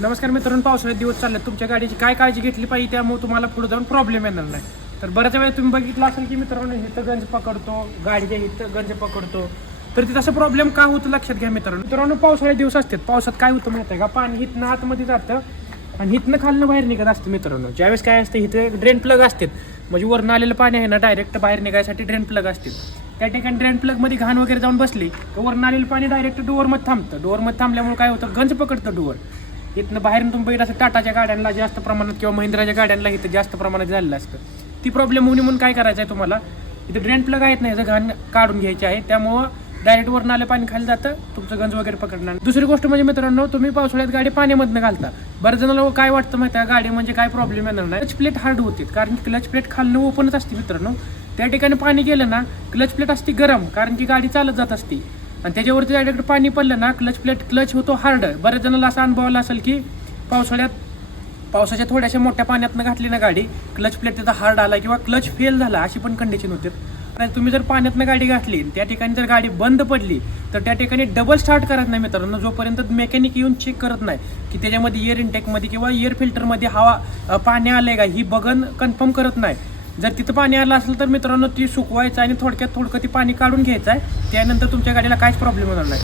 नमस्कार मित्रांनो पावसाळ्यात दिवस चालले तुमच्या गाडीची काय काळजी घेतली पाहिजे? त्यामुळे तुम्हाला पुढे जाऊन प्रॉब्लेम येणार नाही. तर बऱ्याच वेळा तुम्ही बघितलं असेल की मित्रांनो इथं गंज पकडतो गाडीच्या इथं गंज पकडतो. तर तिथं तसं प्रॉब्लेम का होतं? लक्षात घ्या मित्रांनो. मित्रांनो पावसाळ्यात दिवस असतात. पावसात काय होतं माहिती आहे का? पाणी इथनं आतमध्ये जातं आणि हिथनं खालनं बाहेर निघत असतं मित्रांनो. ज्यावेळेस काय असतं इथं ड्रेन प्लग असतात. म्हणजे वरून आलेलं पाणी आहे ना डायरेक्ट बाहेर निघायसाठी ड्रेन प्लग असतील त्या ठिकाणी ड्रेन प्लगमध्ये घाण वगैरे जाऊन बसली तर वरून आलेलं पाणी डायरेक्ट डोअरमध्ये थांबतं. डोअरमध्ये थांबल्यामुळे काय होतं? गंज पकडतं डोअर. इथनं बाहेरून तुम्ही बघितलं असं टाटाच्या गाड्यांना जास्त प्रमाणात किंवा महिंद्राच्या गाड्यांना इथं जास्त प्रमाणात झालेलं असतं. ती प्रॉब्लेम होऊ म्हणून काय करायचं आहे तुम्हाला? इथं ड्रेन प्लग आहेत ना याचं घाण काढून घ्यायचे आहे. त्यामुळं डायरेक्ट वरून आलं पाणी खाली जातं तुमचं गंज वगैरे पकडणार दुसरी गोष्ट म्हणजे मित्रांनो तुम्ही पावसाळ्यात गाडी पाण्यामधनं घालता. बऱ्याच जणांना हो- काय वाटतं माहिती आहे? गाडी म्हणजे काय प्रॉब्लेम येणार नाही. क्लच प्लेट हार्ड होते. कारण की क्लच प्लेट खालनं ओपनच असते मित्रांनो. त्या ठिकाणी पाणी गेलं ना क्लच प्लेट असते गरम. कारण की गाडी चालत जात असते. आणि त्याच्यावरती डायरेक्ट पाणी पडलं ना क्लच प्लेट क्लच होतो हार्ड. बऱ्याच जणांना असा अनुभव आला असेल की पावसाळ्यात पावसाच्या थोड्याशा मोठ्या पाण्यातनं घातली ना गाडी क्लच प्लेट त्याचा हार्ड आला किंवा क्लच फेल झाला अशी पण कंडिशन होते. आणि तुम्ही जर पाण्यातनं गाडी घातली त्या ठिकाणी जर गाडी बंद पडली तर त्या ठिकाणी डबल स्टार्ट करत नाही मित्रांनो. जोपर्यंत मेकॅनिक येऊन चेक करत नाही की त्याच्यामध्ये एअर इनटेकमध्ये किंवा एअर फिल्टरमध्ये हवा पाणी पाणी आलंय का ही बघन कन्फर्म करत नाही. जर तिथं पाणी आलं असेल तर मित्रांनो ती सुकवायचं आणि थोडक्यात थोडकं ती पाणी काढून घ्यायचं आहे. त्यानंतर तुमच्या गाडीला काहीच प्रॉब्लेम होणार नाही.